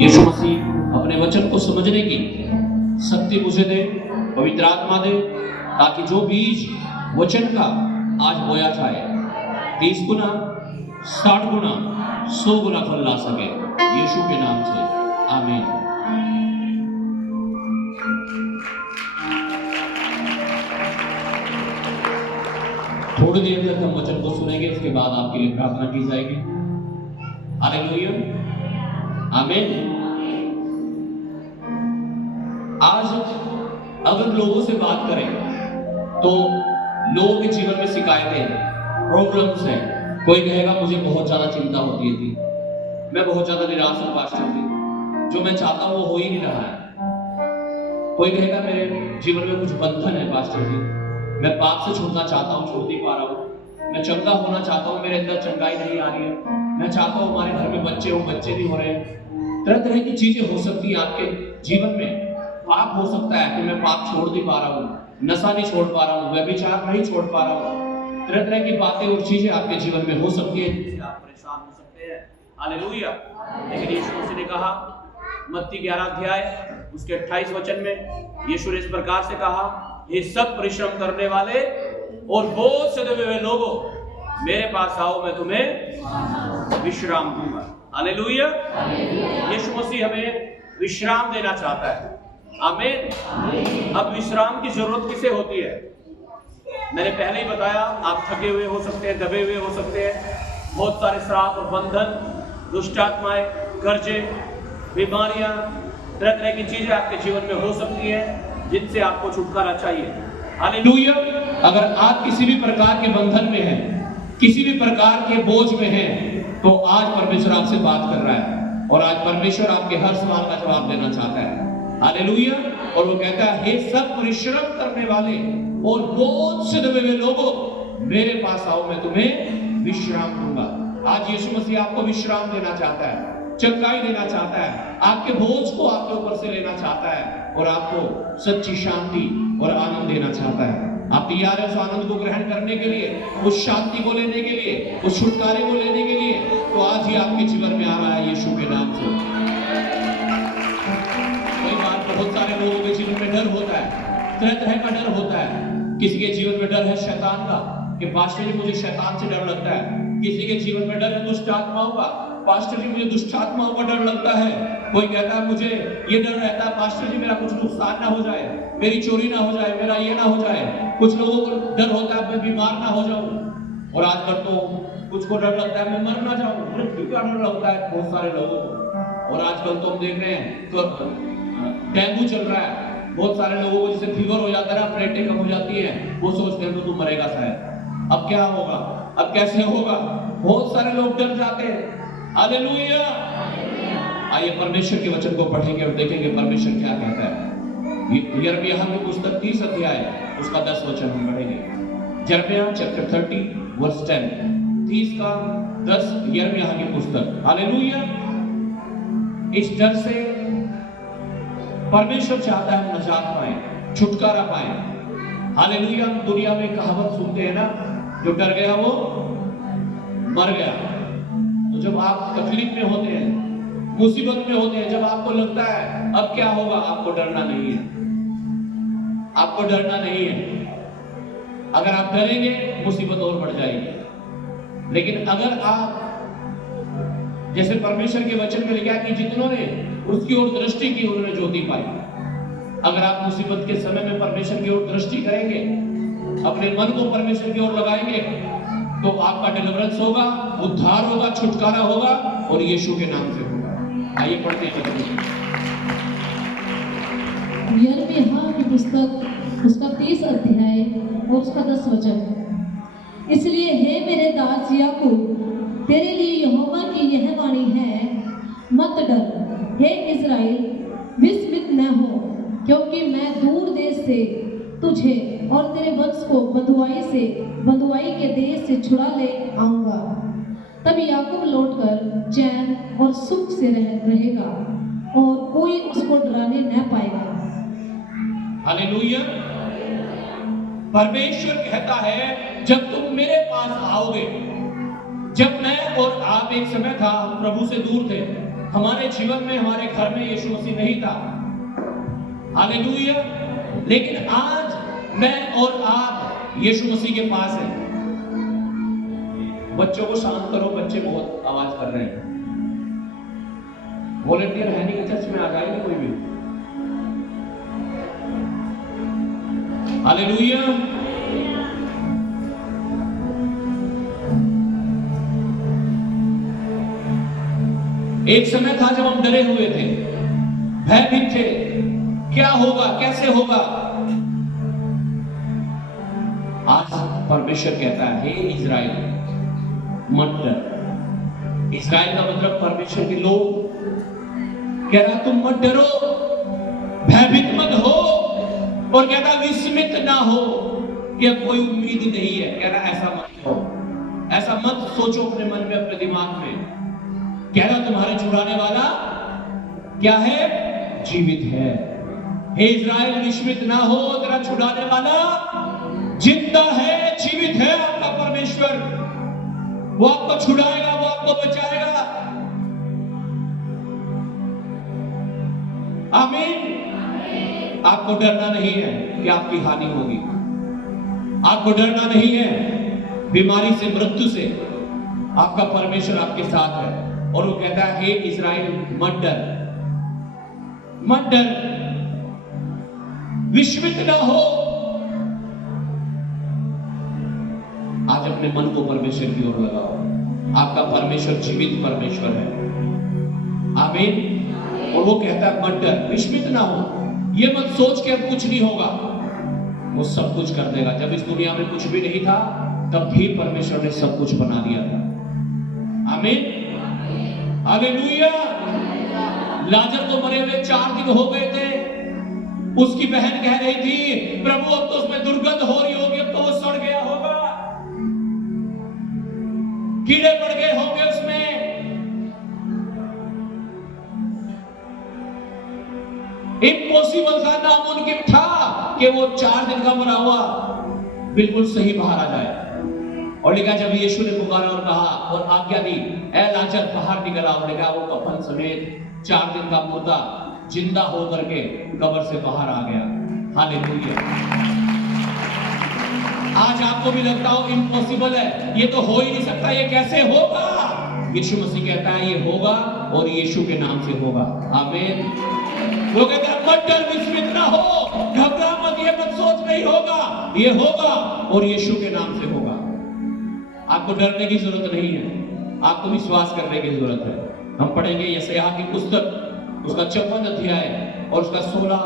यीशु मसीह अपने वचन को समझने की शक्ति मुझे दे, पवित्र आत्मा दे, ताकि जो बीज वचन का आज बोया जाए 30 गुना, 60 गुना, 100 गुना फल ला सके। यीशु के नाम से आमीन। थोड़ी देर तक हम वचन को सुनेंगे, उसके बाद आपके लिए प्रार्थना की जाएगी। हालेलुया, आमीन। आज अगर लोगों से बात करें तो लोगों के जीवन में शिकायतें, प्रॉब्लम्स हैं। कोई कहेगा मुझे बहुत ज्यादा चिंता होती थी, मैं बहुत ज्यादा निराश हूं पास्टर जी, जो मैं चाहता हूं वो हो ही नहीं रहा है। कोई कहेगा मेरे जीवन में कुछ बंधन है पास्टर जी, मैं पाप से छूटना चाहता हूं, छूट नहीं पा रहा हूं। मैं चंगा होना चाहता हूं, मेरे अंदर चंगाई नहीं आ रही है। मैं चाहता हूं हमारे घर में बच्चे हो, बच्चे नहीं हो रहे हैं। तरह तरह की चीजें हो सकती है आपके जीवन में। पाप हो सकता है कि मैं पाप छोड़ नहीं पा रहा हूँ, नशा नहीं छोड़ पा रहा हूँ, व्यभिचार नहीं छोड़ पा रहा हूँ। तरह तरह की बातें और चीजें आपके जीवन में हो सकती है जिससे आप परेशान हो सकते हैं। हालेलुया। लेकिन यीशु मसीह ने कहा, मत्ती 11 अध्याय उसके 28 वचन में यीशु ने इस प्रकार से कहा, ये सब परिश्रम करने वाले और बोझ से दबे हुए लोगों, मेरे पास आओ, मैं तुम्हें विश्राम दूंगा। हालेलुया। यीशु मसीह हमें विश्राम देना चाहता है। आमीन। अब विश्राम की जरूरत किसे होती है? मैंने पहले ही बताया, आप थके हुए हो सकते हैं, दबे हुए हो सकते हैं। बहुत सारे श्राप और बंधन, दुष्ट आत्माएं, कर्जे, बीमारियां, तरह तरह की चीजें आपके जीवन में हो सकती हैं जिनसे आपको छुटकारा चाहिए। हालेलुया। अगर आप किसी भी प्रकार के बंधन में हैं, किसी भी प्रकार के बोझ में हैं, तो आज परमेश्वर आपसे बात कर रहा है और आज परमेश्वर आपके हर सवाल का जवाब देना चाहता है। हालेलुया। और वो कहता है, हे सब परिश्रम करने वाले और बोझ से दबे हुए लोगों, मेरे पास आओ, मैं तुम्हें विश्राम दूंगा। आज यीशु मसीह आपको विश्राम देना चाहता है, चंगाई देना चाहता है, आपके बोझ को आपके ऊपर से लेना चाहता है और आपको सच्ची शांति और आनंद देना चाहता है। आप तैयार हैं उस आनंद को ग्रहण करने के लिए, उस शांति को लेने के लिए, उस छुटकारे को लेने के लिए? तो आज ही आपके जीवन में आ रहा है यीशु के नाम से। बहुत सारे लोगों के जीवन में डर होता है, तरह तरह का डर होता है। किसी के जीवन में डर है शैतान का, कि पास्टर जी मुझे शैतान से डर लगता है। किसी के जीवन में डर है दुष्ट आत्माओं का, पास्टर जी मुझे दुष्ट आत्माओं का डर लगता है। कोई कहता है मुझे ये डर रहता है पास्टर जी मेरा कुछ नुकसान ना हो जाए, मेरी चोरी ना हो जाए, मेरा ये ना हो जाए। कुछ लोगों को डर होता है मैं बीमार ना हो जाऊं, और आजकल तो कुछ को डर लगता है मैं मर ना जाऊं, मृत्यु का डर लगता है बहुत सारे लोगों को। और आजकल तो हम देख रहे हैं तो डेंगू चल रहा है, बहुत सारे लोगों को जैसे फीवर हो जाता है, प्लेटें कम हो जाती हैं, वो सोचते हैं तो तू मरेगा शायद, अब क्या होगा, अब कैसे होगा। बहुत सारे लोग डर जाते हैं। हालेलुया। आइए परमेश्वर के वचन को पढ़ेंगे और देखेंगे परमेश्वर क्या कहता है। यिर्मयाह की पुस्तक 30 अध्याय उसका 10 वचन हम पढ़ेंगे। यिर्मयाह चैप्टर 30 वर्स 10, 30 का 10 यिर्मयाह की पुस्तक। हालेलुया। इस डर से परमेश्वर चाहता है हम नजात पाए, छुटकारा पाए। हालेलुया। हम दुनिया में कहावत सुनते हैं ना, जो डर गया वो मर गया। तो जब आप तकलीफ में होते हैं, मुसीबत में होते हैं, जब आपको लगता है अब क्या होगा, आपको डरना नहीं है, आपको डरना नहीं है। अगर आप डरेंगे मुसीबत और बढ़ जाएगी। लेकिन अगर आप, जैसे परमेश्वर के वचन में लिखा है कि जितनों ने उसकी ओर दृष्टि की उन्होंने ज्योति पाई। अगर आप मुसीबत के समय में परमेश्वर की ओर दृष्टि करेंगे, अपने मन को परमेश्वर की ओर लगाएंगे, तो आपका डिलीवरेंस होगा, उद्धार होगा, छुटकारा होगा और यीशु के नाम से होगा। आइए पढ़ते हैं यिर्मयाह की पुस्तक उसका 30 अध्याय और उसका 10 वचन। इसलिए हे मेरे दास याकूब, तेरे लिए यहोवा की यह वाणी है, मत डर हे इज़राइल, विस्मित न हो, क्योंकि मैं दूर देश से तुझे और तेरे वंश को बंधुआई के देश से छुड़ा ले आऊंगा। तब याकूब लौटकर चैन और सुख से रहेगा और कोई उसको डराने न पाएगा। हालेलुया। परमेश्वर कहता है जब तुम मेरे पास आओगे, जब मैं और आप, एक समय था हम प्रभु से दूर थे, हमारे जीवन में, हमारे घर में यीशु मसीह नहीं था। हालेलुया। लेकिन आज मैं और आप यीशु मसीह के पास हैं। बच्चों को शांत करो, बच्चे बहुत आवाज कर रहे हैं। वॉलंटियर है नहीं चर्च में, आ जाएगा कोई भी। हालेलुया। एक समय था जब हम डरे हुए थे, भयभीत थे, क्या होगा, कैसे होगा। आज परमेश्वर कहता है, हे इज़राइल मत डर। इज़राइल का मतलब परमेश्वर के लोग। कह रहा तुम मत डरो, भयभीत मत हो, और कहता विस्मित ना हो कि अब कोई उम्मीद नहीं है। कह रहा ऐसा मत हो, ऐसा मत सोचो अपने मन में, अपने दिमाग में। कह रहा तुम्हारे छुड़ाने वाला क्या है? जीवित है। हे इज़राइल विस्मित ना हो, तेरा छुड़ाने वाला जिंदा है, जीवित है। आपका परमेश्वर, वो आपको छुड़ाएगा, वो आपको बचाएगा। आमीन। आपको डरना नहीं है कि आपकी हानि होगी। आपको डरना नहीं है बीमारी से, मृत्यु से। आपका परमेश्वर आपके साथ है। और वो कहता है, हे इज़राइल मत डर, मत डर, विस्मित ना हो। आज अपने मन को परमेश्वर की ओर लगाओ। आपका परमेश्वर जीवित परमेश्वर है। आमीन। और वो कहता है मत डर, विस्मित ना हो। ये मत सोच के अब कुछ नहीं होगा। वो सब कुछ कर देगा। जब इस दुनिया में कुछ भी नहीं था, तब भी परमेश्वर ने सब कुछ बना दिया था। आमीन। हालेलुया। लाजर तो मरे हुए 4 दिन हो गए थे। उसकी बहन कह रही थी, प्रभु अब तो उसमें दुर्गंध हो रही होगी, अब तो वो सड़ गया होगा, कीड़े पड़ गए होंगे उसमें। इम्पॉसिबल था, नामुमकिन था कि वो 4 दिन का मरा हुआ बिल्कुल सही बाहर आ जाए। और लिखा जब यीशु ने पुकारा और कहा और आज्ञा दी, ऐ लाजर बाहर निकल आओ। लिखा वो कफन समेत 4 दिन का मुर्दा जिंदा होकर के कब्र से बाहर आ गया। हालेलुया। आज आपको भी लगता हो इम्पॉसिबल है, ये तो हो ही नहीं सकता, ये कैसे होगा? यीशु मसीह कहता है ये होगा, और यीशु के नाम से होगा। आमीन। वो कहता है मत डर, विस्मित ना हो, घबरा मत, ये मत सोच नहीं होगा, ये होगा और यीशु के नाम से होगा। आपको डरने की जरूरत नहीं है, आपको विश्वास करने की जरूरत है। हम पढ़ेंगे यशायाह की पुस्तक, उसका 54 अध्याय और उसका 16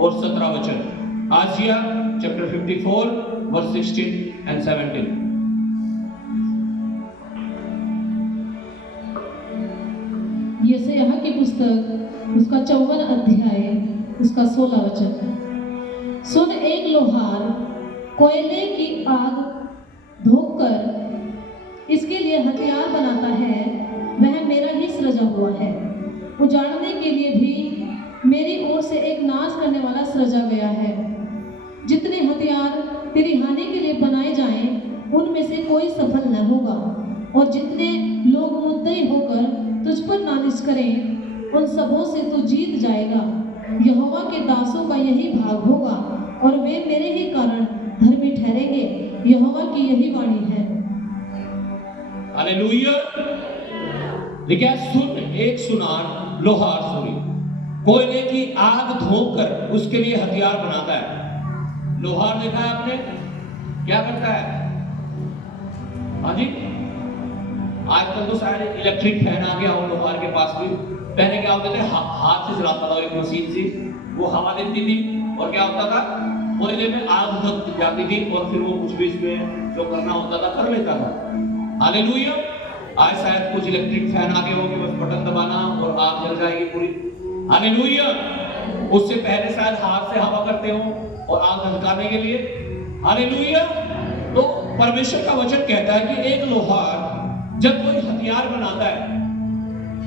और 17 वचन। आसिया चैप्टर 54 वर्स 16 एंड 17। यशायाह की पुस्तक, उसका 54 अध्याय, उसका 16 वचन। सुन, एक लोहार कोयले की आग धोकर इसके लिए हथियार बनाता है, वह मेरा ही सृजा हुआ है। उजाड़ने के लिए भी मेरी ओर से एक नाश करने वाला सृजा गया है। जितने हथियार तेरी हानि के लिए बनाए जाएं, उनमें से कोई सफल न होगा, और जितने लोग मुद्दई होकर तुझ पर नालिश करें, उन सबों से तू जीत जाएगा। यहोवा के दासों का यही भाग होगा, और वे मेरे ही कारण धर्मी ठहरेंगे। यहोवा की यही वाणी है। हालेलुया। लिखा सुन, एक सुनार लोहार सॉरी कोयले की आग धोकर उसके लिए हथियार बनाता है। लोहार देखा है आपने क्या करता है? हाँ जी, आजकल तो सारे इलेक्ट्रिक फैन आ गया और लोहार के पास भी। पहले क्या होते थे, हाथ से चलाता था, एक मशीन से वो हवा देती थी, और क्या होता था, कोयले में आग धक जाती थी, और फिर वो कुछ भी इसमें जो करना होता था कर लेता था। हालेलुया। आज शायद कुछ इलेक्ट्रिक फैन आ गए होंगे, बस बटन दबाना और आग जल जाएगी पूरी। हालेलुया। उससे पहले शायद हाथ से हवा करते हो और आग धमकाने के लिए। हालेलुया। तो परमेश्वर का वचन कहता है कि एक लोहार जब कोई हथियार बनाता है,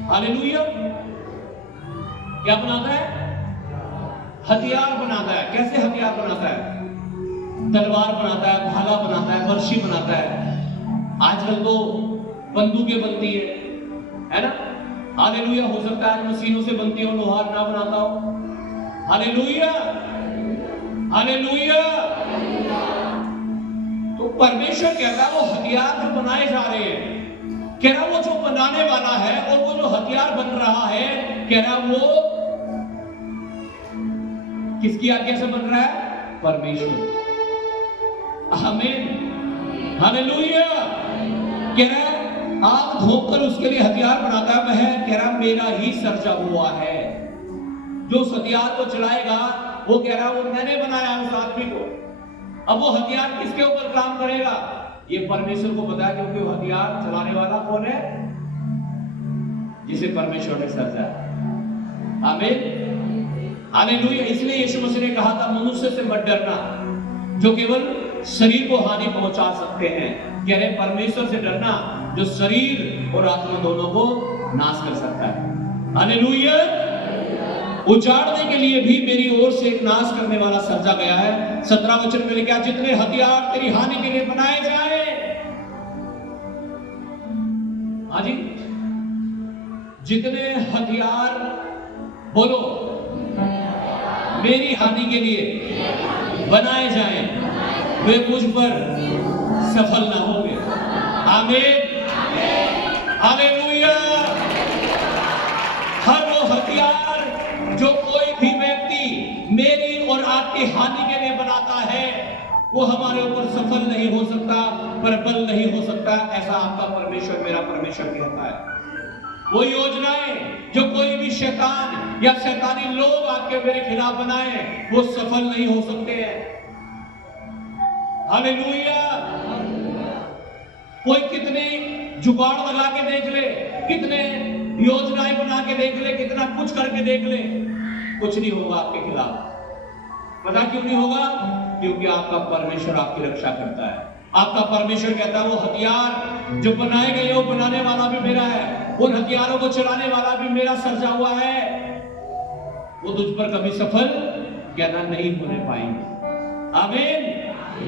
हालेलुया, क्या बनाता है? हथियार बनाता है। कैसे हथियार बनाता है? तलवार बनाता है, भाला बनाता है, बर्छी बनाता है। आजकल तो बंदूकें बनती है ना? हालेलुया। हो सकता है मशीनों से बनती हो लोहार ना बनाता हो। Hallelujah, hallelujah. तो परमेश्वर कहता है वो हथियार जो बनाए जा रहे हैं, कह रहा वो जो बनाने वाला है और वो जो हथियार बन रहा है, कह रहा वो किसकी आज्ञा से बन रहा है? परमेश्वर। आमीन, हालेलुया। कह रहा है आग धोकर उसके लिए हथियार बनाता है, वह कह रहा मेरा ही सर्जा हुआ है। जो उस हथियार को चलाएगा वो कह रहा वो मैंने बनाया उस आदमी को। अब वो हथियार किसके ऊपर काम करेगा? ये परमेश्वर को पता है, क्योंकि वो हथियार चलाने वाला कौन है? जिसे परमेश्वर ने सर्जा। आमीन, हालेलुया। इसलिए यीशु मसीह ने कहा था मनुष्य से मत डरना जो केवल शरीर को हानि पहुंचा सकते हैं। कह रहे परमेश्वर से डरना जो शरीर और आत्मा दोनों को नाश कर सकता है। हालेलुया। उजाड़ने के लिए भी मेरी ओर से एक नाश करने वाला सर्जा गया है। 17 वचन में लिखा जितने हथियार तेरी हानि के लिए बनाए जाए। हाँ जी, जितने हथियार बोलो मेरी हानि के लिए बनाए जाएं, वे मुझ पर सफल ना होंगे। आमीन, हालेलुया। हर वो हथियार जो कोई भी व्यक्ति मेरी और आपकी हानि के लिए बनाता है, वो हमारे ऊपर सफल नहीं हो सकता, प्रबल नहीं हो सकता। ऐसा आपका परमेश्वर, मेरा परमेश्वर कहता है। वो योजनाएं जो कोई भी शैतान या शैतानी लोग आपके मेरे खिलाफ बनाए, वो सफल नहीं हो सकते हैं। हालेलुया। कोई कितने जुगाड़ लगा के देख ले, कितने योजनाएं बना के देख ले, कितना कुछ करके देख ले, कुछ नहीं होगा आपके खिलाफ। पता क्यों नहीं होगा? क्योंकि आपका परमेश्वर आपकी रक्षा करता है। आपका परमेश्वर कहता है वो हथियार जो बनाए गए वो बनाने वाला भी मेरा है, उन हथियारों को चलाने वाला भी मेरा सर्जा हुआ है। वो तुझ पर कभी सफल कहना नहीं होने पाएंगे। आमीन।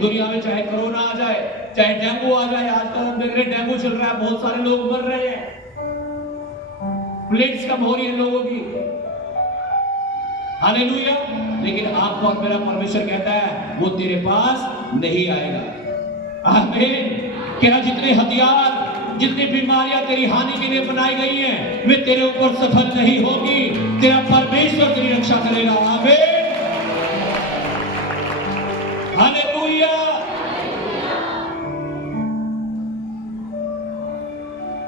दुनिया में चाहे कोरोना आ जाए, चाहे डेंगू आ जाए, आजकल हम देख रहे हैं डेंगू चल रहा है, बहुत सारे लोग मर रहे हैं, प्लेट्स कम हो रही है लोगों की। हालेलुया। लेकिन आपको और मेरा परमेश्वर कहता है वो तेरे पास नहीं आएगा। आमीन। क्या जितने हथियार, जितनी बीमारियां तेरी हानि के लिए बनाई गई हैं, वे तेरे ऊपर सफल नहीं होगी। तेरा परमेश्वर तेरी रक्षा करेगा। आमीन, हालेलुया।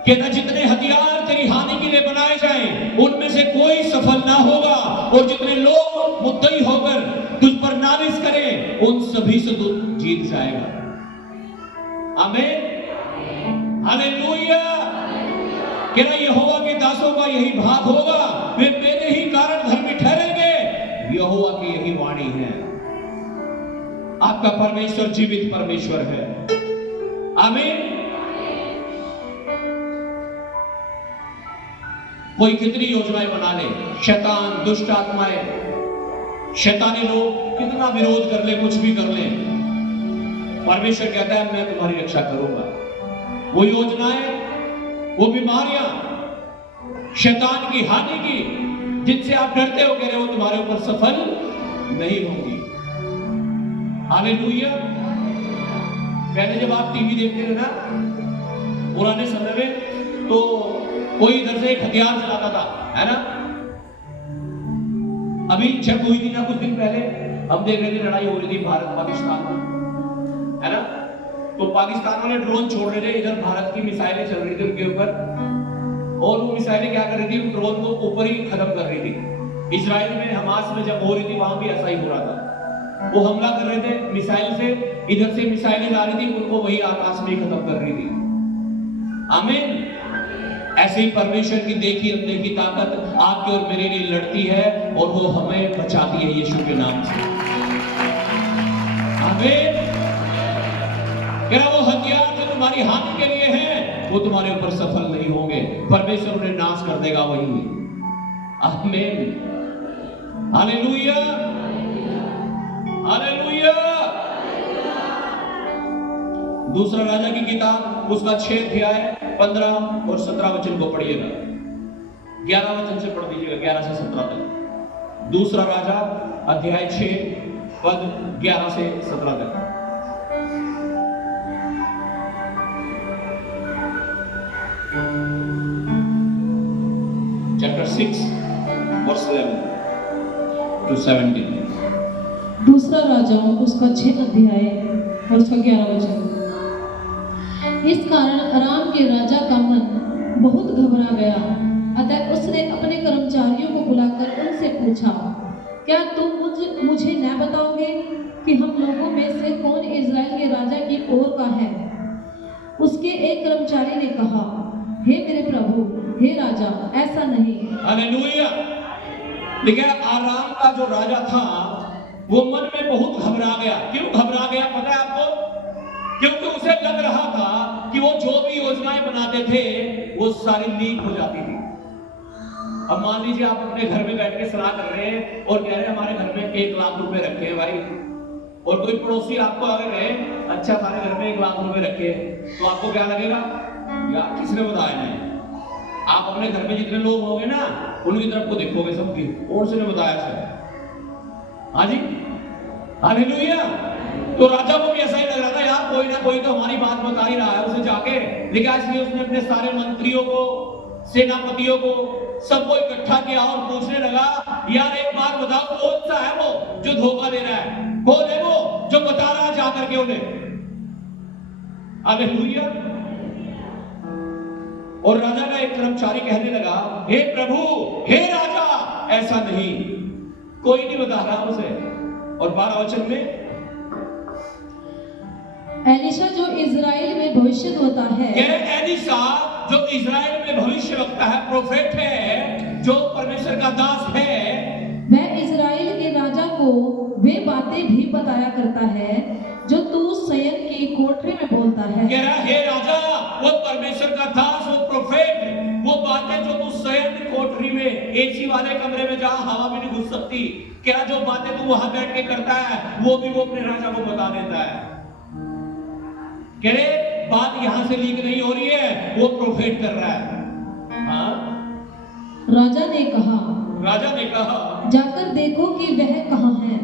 कहता जितने हथियार तेरी हानि के लिए बनाए जाएं, उनमें से कोई सफल ना होगा, और जितने लोग मुद्दई होकर तुझ पर नालिश करें, उन सभी से तू जीत जाएगा। आमीन, हालेलुया। कहना यहोवा के दासों का यही भाग होगा, वे मेरे ही कारण धर्मी ठहरेंगे। यहोवा की यही वाणी है। आपका परमेश्वर जीवित परमेश्वर है। आमीन। कोई कितनी योजनाएं बना ले, शैतान, दुष्ट आत्माएं, शैतानी लोग कितना विरोध कर ले, कुछ भी कर ले, परमेश्वर कहता है मैं तुम्हारी रक्षा करूंगा। वो योजनाएं, वो बीमारियां, शैतान की हानि की जिनसे आप डरते हो, कह रहे हो तुम्हारे ऊपर सफल नहीं होंगी। हालेलुया। पहले जब आप टीवी देखते थे ना पुराने समय में, तो कोई इधर से एक हथियार चलाता था, है ना। अभी जब हुई थी ना कुछ दिन पहले, हम देख रहे थे लड़ाई हो रही थी भारत पाकिस्तान में, है ना। तो पाकिस्तान वाले ड्रोन छोड़ रहे थे, इधर भारत की मिसाइलें चल रही थी उनके ऊपर, और वो मिसाइलें क्या कर रही थी, ड्रोन को ऊपर ही खत्म कर रही थी। इजराइल में हमास में जब हो रही थी, वहां भी ऐसा ही हो रहा था। वो हमला कर रहे थे मिसाइल से, इधर से मिसाइलें आ रही थी, उनको वही आकाश में ही खत्म कर रही थी। आमीन। ऐसे ही परमेश्वर की देखी अनदेखी ताकत आपके और मेरे लिए लड़ती है, और वो हमें बचाती है यीशु के नाम से। आमीन। क्या वो हथियार जो तुम्हारी हानि के लिए है, वो तुम्हारे ऊपर सफल नहीं होंगे, परमेश्वर उन्हें नाश कर देगा वही। आमीन, हालेलुया, हालेलुया। दूसरा राजा की किताब उसका 6 अध्याय 15 और 17 वचन को पढ़िएगा। 11 वचन से पढ़ दीजिएगा, 11 से 17 तक। दूसरा राजा अध्याय 6 पद 11 से 17 तक। Chapter 6 verse 11 to 17। दूसरा राजाओं उसका 6 अध्याय और उसका 11 वचन। इस कारण अराम के राजा का मन बहुत घबरा गया, अतः उसने अपने कर्मचारियों को बुलाकर उनसे पूछा, क्या तुम मुझे न बताओगे कि हम लोगों में से कौन इज़राइल के राजा की ओर का है? उसके एक कर्मचारी ने कहा, हे मेरे प्रभु, हे राजा, ऐसा नहीं। हालेलुया। देखिए, आराम का जो राजा था वो मन में बहुत घबरा गया। क्यों घबरा गया पता है आपको? क्योंकि उसे लग रहा था कि वो जो भी योजनाएं बनाते थे वो सारी लीक हो जाती थी। अब मान लीजिए आप अपने घर में बैठ के सलाह कर रहे हैं और कह रहे हैं हमारे घर में 1 लाख रुपए रखे हैं भाई, और कोई पड़ोसी आपको आगे कहे अच्छा हमारे घर में 1 लाख रुपए रखे हैं, तो आपको क्या लगेगा? यार किसने बताया नहीं? आप अपने घर में जितने लोग होंगे ना उनकी तरफ को देखोगे सबकी, और से ने बताया सर। हाँ जी, हालेलुया। तो राजा को भी ऐसा ही लग रहा था, यार कोई ना कोई तो हमारी बात बता ही रहा है उसे जाके। लेकिन इसलिए उसने अपने सारे मंत्रियों को, सेनापतियों को, सबको इकट्ठा किया और पूछने लगा, यार एक बात बताओ, कौन सा है वो जो धोखा दे रहा है? कौन है वो जो बता रहा है जाकर के उन्हें? हालेलुया। और राजा का एक कर्मचारी कहने लगा, हे प्रभु, हे राजा, ऐसा नहीं, कोई नहीं बता रहा उसे। और 12 वचन में, एलीशा जो इज़राइल में भविष्य होता है, एलीशा जो इज़राइल में भविष्य वक्ता है, प्रोफेट है, जो परमेश्वर का दास है, वह इज़राइल के राजा को वे बातें भी बताया करता है जो तू शयन की कोठरी में बोलता है। कह रहा, हे राजा, वो परमेश्वर का दास, वो प्रोफेट, वो बातें जो तू शयन कोठरी में, एसी वाले कमरे में जहां हवा भी नहीं घुस सकती, क्या जो बातें तू वहां बैठ के करता है वो भी वो अपने राजा को बता देता है। कह रहे बात यहां से लीक नहीं हो रही है, वो प्रोफेट कर रहा है। हाँ? राजा ने कहा, जाकर देखो कि वह कहाँ है,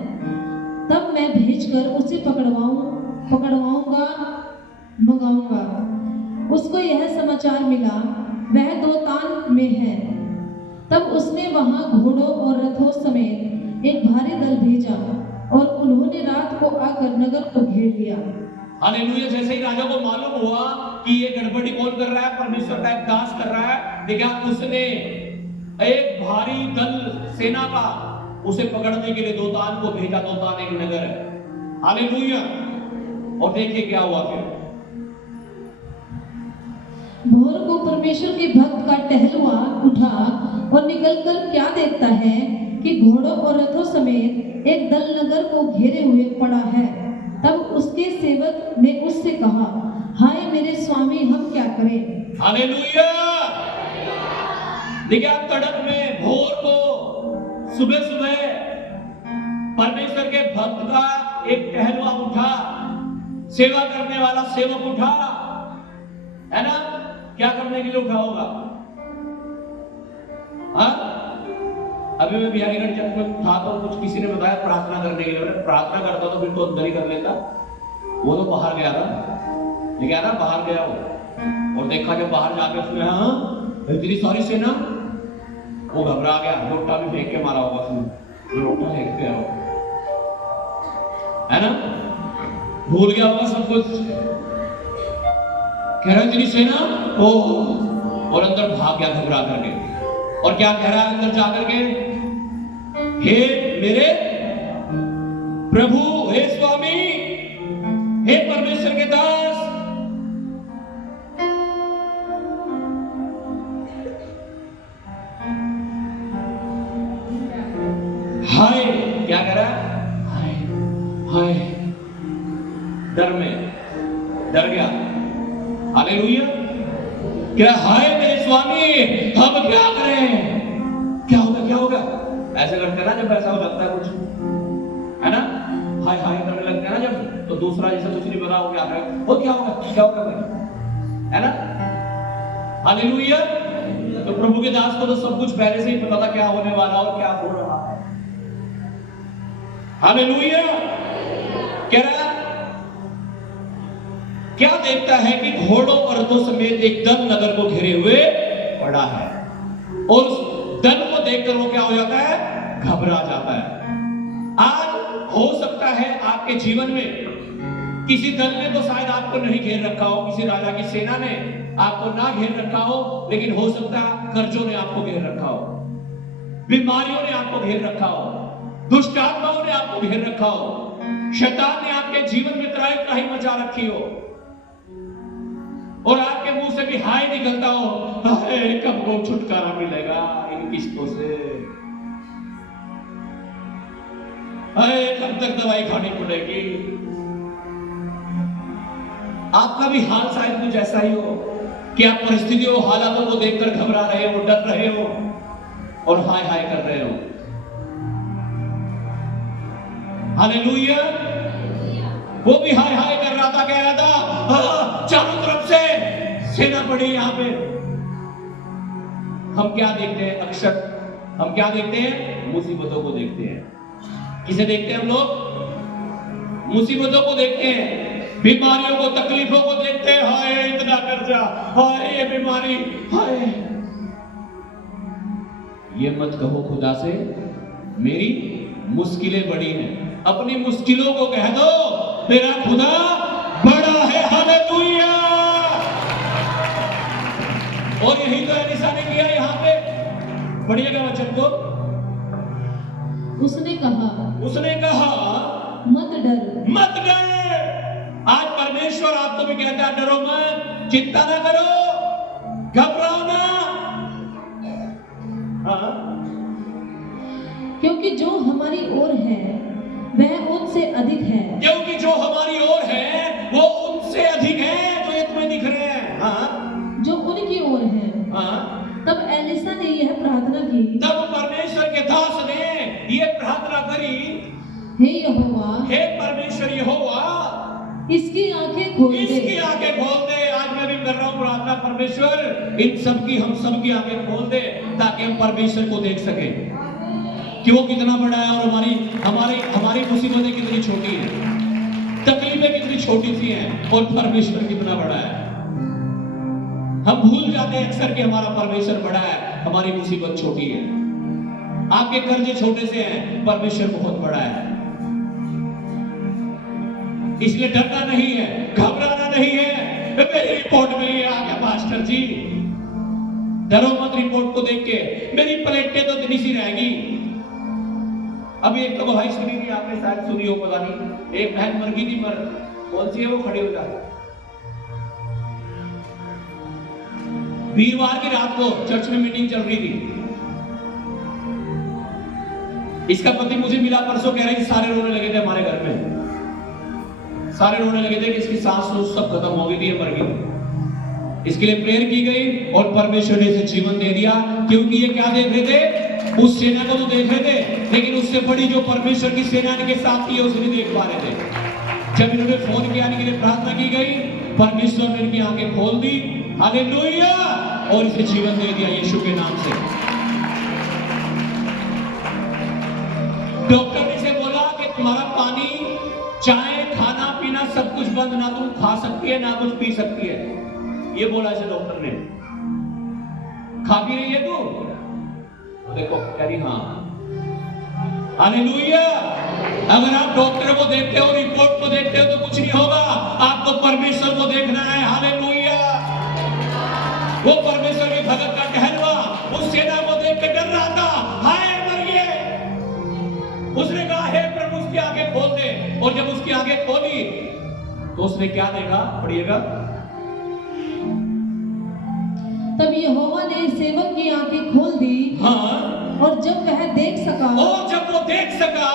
तब मैं भेजकर उसे पकड़वाऊंगा, मंगाऊंगा। उसको यह समाचार मिला, वह दोतान में है। तब उसने वहां घोड़ों और रथों समेत एक भारी दल भेजा और उन्होंने रात को आकर नगर को घेर लिया। हालेलुया। जैसे ही राजा को मालूम हुआ कि ये गड़बड़ी कौन कर रहा है, परमेश्वर का एक दास कर रहा है, देखा उसने एक भारी दल सेना का उसे पकड़ने के लिए दोतान को भेजा। दोतान एक नगर है। हालेलुया। और देखिए क्या हुआ फिर। भोर को परमेश्वर के भक्त का टहलुआ उठा और निकलकर क्या देखता है कि घोड़ों और रथों समेत एक दल नगर को घेरे हुए पड़ा है। तब उसके सेवक ने उससे कहा, हाय मेरे स्वामी, हम क्या करें? हालेलुया। देखिए आप तड़प में भोर को सुबह सुबह परमेश्वर के भक्त का एक टहलुआ उठा, सेवा करने वाला सेवक उठा, है ना? क्या करने के लिए उठा होगा? हाँ, अभी मैं बिहारीगढ़ जब मैं था तो कुछ किसी ने बताया प्रार्थना करने के लिए। मैंने प्रार्थना करता तो फिर तो अंदर ही कर लेता। वो तो बाहर गया था, लेकिन ना बाहर गया वो, और देखा जब बाहर जाके उसने, हाँ इतनी सारी सेना, वो घबरा गया। लोटा भी फेंक के मारा होगा उसने, लोटा फेंक के आओ, है ना? भूल गया होगा सब कुछ। कह रहा इतनी सेना, ओह, और अंदर भाग गया घबरा करके। और क्या कह रहा है अंदर जाकर के? हे मेरे प्रभु, हे स्वामी, हे परमेश्वर के दास, हाय, क्या कह रहा है? हाय हाय, डर में डर गया। हालेलुया। क्या हाय मेरे स्वामी, हम क्या करें? क्या होगा, क्या होगा? ऐसे करते ना जब ऐसा हो जाता है कुछ, है ना? हाय हाय करने लगते हैं ना जब, तो दूसरा जैसे कुछ नहीं पता हो क्या है, वो क्या होगा, क्या होगा भाई, है ना? हालेलुया। तो प्रभु के दास को तो सब कुछ पहले से ही पता था क्या होने वाला और क्या हो रहा है। हालेलुया। कह रहा क्या देखता है कि घोड़ों और रथों समेत एक दल नगर को घेरे हुए पड़ा है, और उस दल को देखकर वो क्या हो जाता है, घबरा जाता है। आज हो सकता है आपके जीवन में किसी दल ने तो शायद आपको नहीं घेर रखा हो, किसी राजा की सेना ने आपको ना घेर रखा हो, लेकिन हो सकता है कर्जों ने आपको घेर रखा हो, बीमारियों ने आपको घेर रखा हो, दुष्ट आत्माओं ने आपको घेर रखा हो, शैतान ने आपके जीवन में त्राही त्राही मचा रखी हो, और आपके मुंह से भी हाय निकलता हो, हाय कब को छुटकारा मिलेगा इन किस्तों से, हाय कब तक दवाई खानी पड़ेगी। आपका भी हाल शायद कुछ ऐसा ही हो कि आप परिस्थितियों हालातों को देखकर घबरा रहे हो, डर रहे हो और हाय हाय कर रहे हो। हालेलुया। वो भी हाय हाय कर रहा था, कह रहा था चारों तरफ से सेना पड़ी यहां पे। हम क्या देखते हैं अक्सर, हम क्या देखते हैं, मुसीबतों को देखते हैं। किसे देखते हैं हम लोग, मुसीबतों को देखते हैं, बीमारियों को, तकलीफों को देखते हैं, हाय इतना कर्जा, हाय ये बीमारी, हाय। ये मत कहो खुदा से मेरी मुश्किलें बड़ी हैं, अपनी मुश्किलों को कह दो मेरा खुदा बड़ा है। हालेलुया। और यही तो एलिशा ने किया यहां पे। पढ़िएगा वचन को। उसने कहा मत डर, मत डर। आज परमेश्वर आपको भी कहता है डरो मत, चिंता ना करो, घबराओ ना। हाँ? क्योंकि जो हमारी ओर है वह उनसे अधिक है। क्योंकि जो हमारी ओर है वो उनसे अधिक है जो ये तुम्हें दिख रहे हैं। हाँ? जो उनकी ओर है। हाँ? तब एलिशा ने यह प्रार्थना की, तब परमेश्वर के दास ने ये प्रार्थना करी, हे यहोवा, हे परमेश्वर यहोवा, इसकी आंखें खोल दे, इसकी आंखें खोल दे। आज मैं भी कर रहा हूं प्रार्थना, परमेश्वर इन सबकी, हम सबकी आंखें खोल दे ताकि हम परमेश्वर को देख सकें कि वो कितना बड़ा है और हमारी हमारी हमारी मुसीबतें कितनी छोटी हैं, तकलीफें कितनी छोटी सी हैं और परमेश्वर कितना बड़ा है। हम भूल जाते हैं अक्सर कि हमारा परमेश्वर बड़ा है, हमारी मुसीबत छोटी है। आपके कर्जे छोटे से हैं, परमेश्वर बहुत बड़ा है। इसलिए डरना नहीं है, घबराना नहीं है। मेरी रिपोर्ट में ये आ गया पास्टर जी, डरो मत रिपोर्ट को देख के, मेरी प्लेटें तो इतनी सी रहेगी। अभी एक तो गवाही सुनी थी आपने, शायद सुनी हो, पता नहीं, एक बहन मर गई थी, पर कौन सी है वो, खड़ी हो जाए। वीरवार की रात को चर्च में मीटिंग चल रही थी। इसका पति मुझे मिला परसों, कह रहे हैं सारे रोने लगे थे हमारे घर में, सारे रोने लगे थे कि इसकी सांस सब खत्म हो गई थी, मर गई। इसके लिए प्रेयर की गई और परमेश्वर ने इसे जीवन दे दिया। क्योंकि ये क्या देख रहे थे, उस सेना को तो देख रहे थे, लेकिन उससे बड़ी जो परमेश्वर की सेना इनके साथ थी उसे नहीं देख पा रहे थे। जब इन्होंने फोन किया, इनके लिए प्रार्थना की गई, परमेश्वर ने इनकी आंखें खोल दी। हालेलुया। और इसे जीवन दे दिया यीशु के नाम से। डॉक्टर ने इसे बोला कि तुम्हारा पानी, चाय, खाना पीना सब कुछ बंद, ना तुम खा सकती है ना कुछ पी सकती है, ये बोला इसे डॉक्टर ने। खा पी रही है तू? तो देखो कह रही हाँ। हालेलुया। अगर आप डॉक्टर को देखते हो, रिपोर्ट को देखते हो तो कुछ नहीं होगा, आपको परमेश्वर को देखना है। हालेलुया। वो परमेश्वर की भगत का टहलवा उस सेना को देख के डर रहा था, हाय मर गए। उसने कहा हे प्रभु उसकी आंखें खोल दे, और जब उसकी आंखें खोली तो उसने क्या देखा, पढ़िएगा। तब यहोवा ने सेवक की आंखें खोल दी। हाँ। और जब वह देख सका, और जब वो देख सका,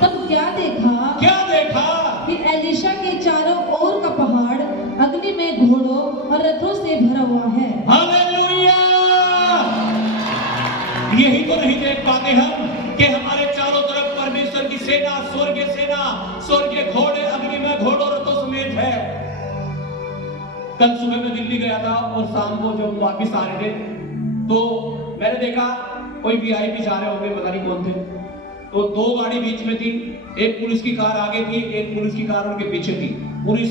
तब क्या देखा, क्या देखा कि एलिशा के चारों ओर का पहाड़ अग्नि में घोड़ों और रथों से भरा हुआ है। हालेलुया। यही तो नहीं देख पाते हम कि हमारे चारों तरफ परमेश्वर की सेना, स्वर्गीय घोड़े, अग्नि में घोड़ों रथों समेत है। कल सुबह मैं दिल्ली गया था और शाम को जब वापिस आ रहे थे तो मैंने देखा कोई वीआईपी जा रहे होंगे, पता नहीं कौन थे, तो दो गाड़ी बीच में थी, एक पुलिस की कार आगे थी, एक पुलिस की कार उनके पीछे थी, पूरी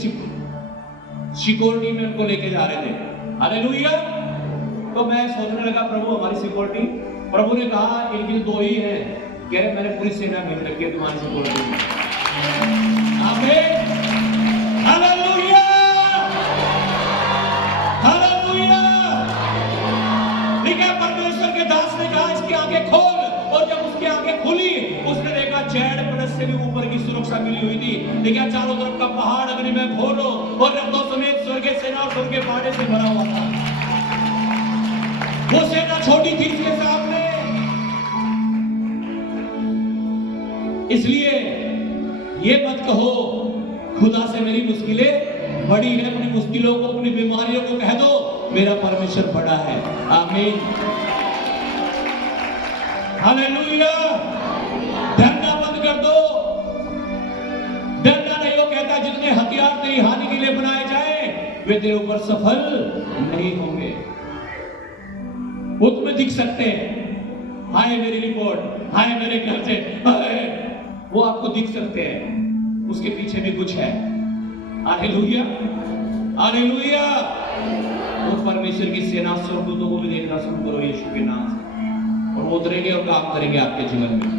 सिक्योरिटी में उनको लेके जा रहे थे। हालेलुया। तो मैं सोचने लगा प्रभु हमारी सिक्योरिटी, प्रभु ने कहा इनकी दो ही है, कह रहे मैंने पूरी सेना भेज रखी है तुम्हारी सिक्योरिटी में। आमीन, हालेलुया, हालेलुया। ठीक है, परमेश्वर के दास ने कहा इसकी आंखें खोल, और जब उसकी आंखें खुली उसने देखा Z+ से भी ऊपर की सुरक्षा मिली हुई थी। देखा चारों तरफ का पहाड़ अग्नि में घोलो और रब्बों समेत स्वर्गीय सेना और स्वर्गीय पहाड़े से भरा हुआ था। वो सेना छोटी थी इसके सामने। इसलिए ये मत कहो खुदा से मेरी मुश्किलें बड़ी है, अपनी मुश्किलों को, अपनी बीमारियों को कह दो मेरा परमेश्वर बड़ा है। आमीन, हालेलुया। डरना बंद कर दो। डरना नहीं, वो कहता जितने हथियार तेरी हानि के लिए बनाए जाए वे तेरे ऊपर सफल नहीं होंगे। वो तुम्हें दिख सकते हैं, हाय मेरी रिपोर्ट, हाय मेरे खर्चे, वो आपको दिख सकते हैं, उसके पीछे भी कुछ है। Hallelujah, hallelujah. वो परमेश्वर की सेना स्वर्गदूतों को भी देखना शुरू करो यीशु के नाम से, और वो उतरेंगे और काम करेंगे आपके जीवन में।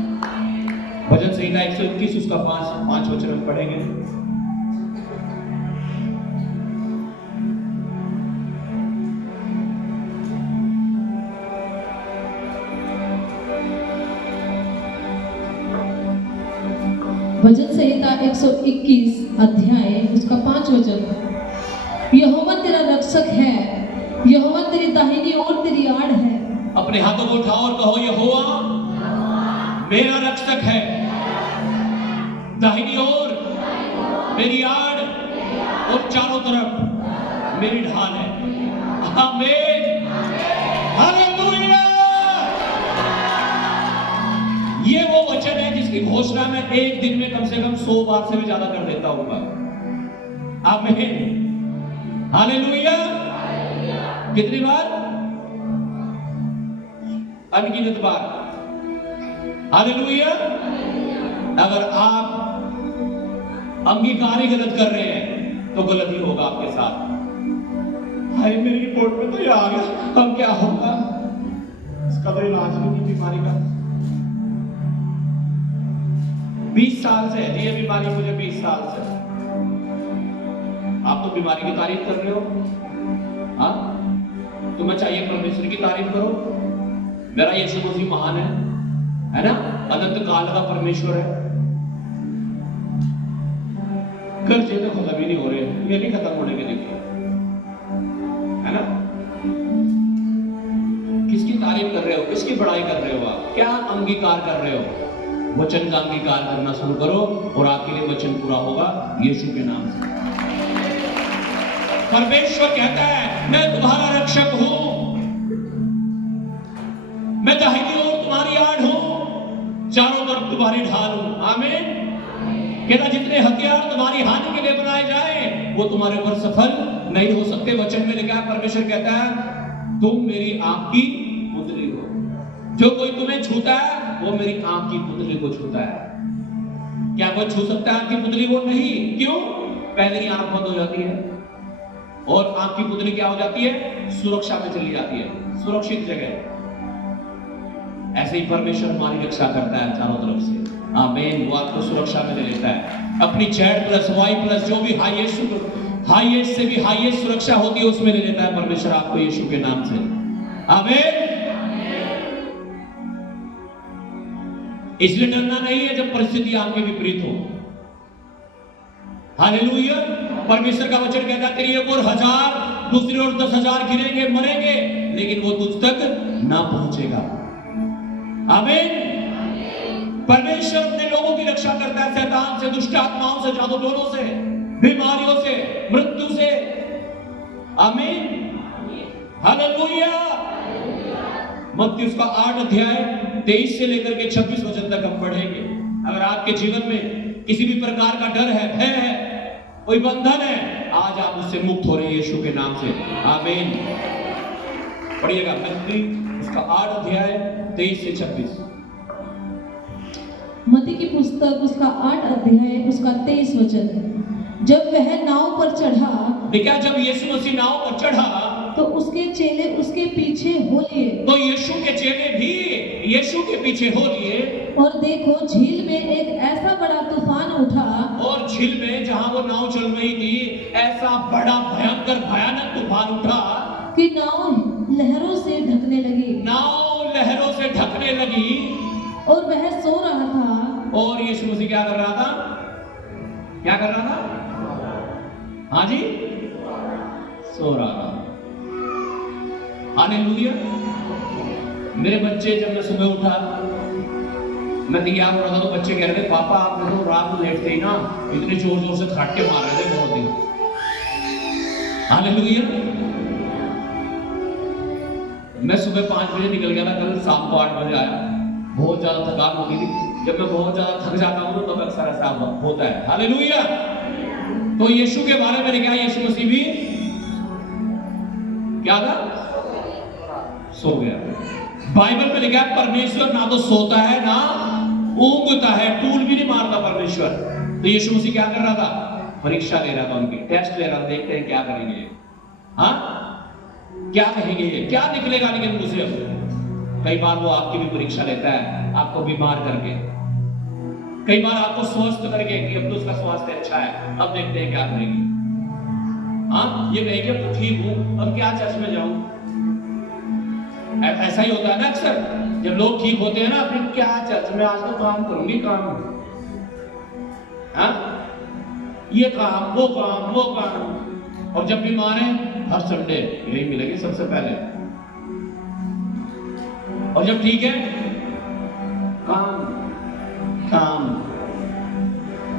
भजन संहिता 121 उसका 5 वचन हम पढ़ेंगे। भजन संहिता 121 अध्याय उसका 5 वचन। यहोवा तेरा रक्षक है, यहोवा तेरी दाहिनी ओर तेरी आड़ है। अपने हाथों को उठाओ और कहो यहोवा मेरा रक्षक है, दाहिनी ओर मेरी आड़ और चारों तरफ मेरी ढाल है। आमीन, हालेलुया। ये वो वचन है जिसकी घोषणा मैं एक दिन में कम से कम 100 बार से भी ज्यादा कर देता हूँ। आमीन, हालेलुया। कितनी बार? अनगिनत बार। हालेलुया। अगर आप अंगीकार ही गलत कर रहे हैं तो गलत ही होगा आपके साथ। हाय मेरी रिपोर्ट में तो ये आ गया, अब क्या होगा? इसका तो इलाज भी नहीं बीमारी का। 20 साल से है ये बीमारी मुझे, 20 साल से। आप तो बीमारी की तारीफ कर रहे हो। हाँ, तुम्हें चाहिए परमेश्वर की तारीफ करो। मेरा यीशु मसीह महान है ना, अनंत काल का परमेश्वर है। कर्जे तो खत्म ही नहीं हो रहे, ये नहीं खत्म होने के, देखिए, है ना। किसकी तारीफ कर रहे हो, किसकी बड़ाई कर रहे हो आप? क्या अंगीकार कर रहे हो? वचन का अंगीकार करना शुरू करो और आपके लिए वचन पूरा होगा यीशु के नाम से। परमेश्वर कहता है मैं तुम्हारा रक्षक हूं, मैं दाहिनी ओर तुम्हारी आड़ हूं, चारों तरफ तुम्हारी ढाल हूं। आमीन। कहता जितने हथियार तुम्हारी हानि के लिए बनाए जाए वो तुम्हारे ऊपर सफल नहीं हो सकते। वचन में लिखा है, परमेश्वर कहता है तुम मेरी आंख की पुतली हो, जो कोई तुम्हें छूता है वो मेरी आंख की पुतली को छूता है। क्या कोई छू सकता है आंख की पुतली को? नहीं। क्यों? पहले ही आंख बंद हो जाती है और आंख की पुतली क्या हो जाती है? सुरक्षा में चली जाती है, सुरक्षित जगह। ऐसे ही परमेश्वर हमारी रक्षा करता है चारों तरफ से। आमीन। वो आपको सुरक्षा में ले लेता है, अपनी Z+Y+ जो भी हाईएस्ट से भी हाईएस्ट सुरक्षा होती है उसमें ले लेता है परमेश्वर आपको यीशु के नाम से। आमीन। इसलिए डरना नहीं है जब परिस्थिति आपके विपरीत हो। हालेलुया। परमेश्वर का वचन कहता है तेरी एक ओर 1000, दूसरी ओर 10,000 गिरेंगे, मरेंगे, लेकिन वो तुझ तक ना पहुंचेगा। आमीन। परमेश्वर अपने लोगों की रक्षा करता है शैतान से, दुष्ट आत्माओं से, जादू टोनों से, बीमारियों से, मृत्यु से। आमीन, हालेलुया। मत्ती उसका 8 अध्याय 23 से लेकर के 26 वचन तक हम पढ़ेंगे। अगर आपके जीवन में किसी भी प्रकार का डर है, भय है, कोई बंधन है, आज आप उससे मुक्त हो रहे हैं यीशु के नाम से। आमीन। पढ़िएगा मत्ती उसका 8 अध्याय 23 से 26। मत्ती की पुस्तक उसका 8 अध्याय उसका 23 वचन। जब वह नाव पर चढ़ा देखा, जब यीशु मसीह नाव पर चढ़ा तो उसके चेले उसके पीछे हो लिए, तो यीशु के चेले भी यीशु के पीछे हो लिए। और देखो झील में एक ऐसा बड़ा तूफान उठा, और झील में जहां वो नाव चल रही थी, ऐसा बड़ा भयंकर भयानक तूफान उठा कि नाव लहरों से ढकने लगी, नाव लहरों से ढकने लगी। और वह सो रहा था। और यीशु मसीह क्या कर रहा था? क्या कर रहा था? हाँ जी, सो रहा था। हालेलुया। मेरे बच्चे, जब मैं सुबह उठा, मैं तैयार हो रहा था, तो बच्चे कह रहे थे, पापा आपने तो रात में लेटते ही ना इतने जोर जोर से खटके मार रहे थे बहुत दिन। हालेलुया। मैं सुबह 5 बजे निकल गया था, कल शाम को 8 बजे आया। बहुत ज्यादा थकान होती थी। जब मैं बहुत ज्यादा थक जाता हूँ तो अक्सर ऐसा होता है। हालेलुया। तो यीशु के बारे में लिखा, यीशु मसीह भी क्या था? सो गया। बाइबल में लिखा है, परमेश्वर ना तो सोता है ना ऊंघता है, टूल भी नहीं मारता परमेश्वर। तो यीशु मसीह क्या कर रहा था? परीक्षा ले रहा था, उनकी टेस्ट ले रहा था। देखते हैं क्या करेंगे, हाँ क्या कहेंगे, ये क्या निकलेगा लेकिन मुंह से। अब कई बार वो आपकी भी परीक्षा लेता है, आपको बीमार करके, कई बार आपको स्वस्थ करके कि अब तो उसका स्वास्थ्य अच्छा है, अब देखते हैं क्या करेंगे। हाँ, ये कहेंगे अब तो ठीक हूं, अब क्या चर्च में जाऊं। ऐसा ही होता है ना अक्सर, जब लोग ठीक होते हैं ना, फिर क्या चर्च में, आज तो काम करूंगी, काम, हाँ ये काम वो काम वो काम। और जब बीमार है, हर संडे यही मिलेंगे सबसे पहले। और जब ठीक है, काम काम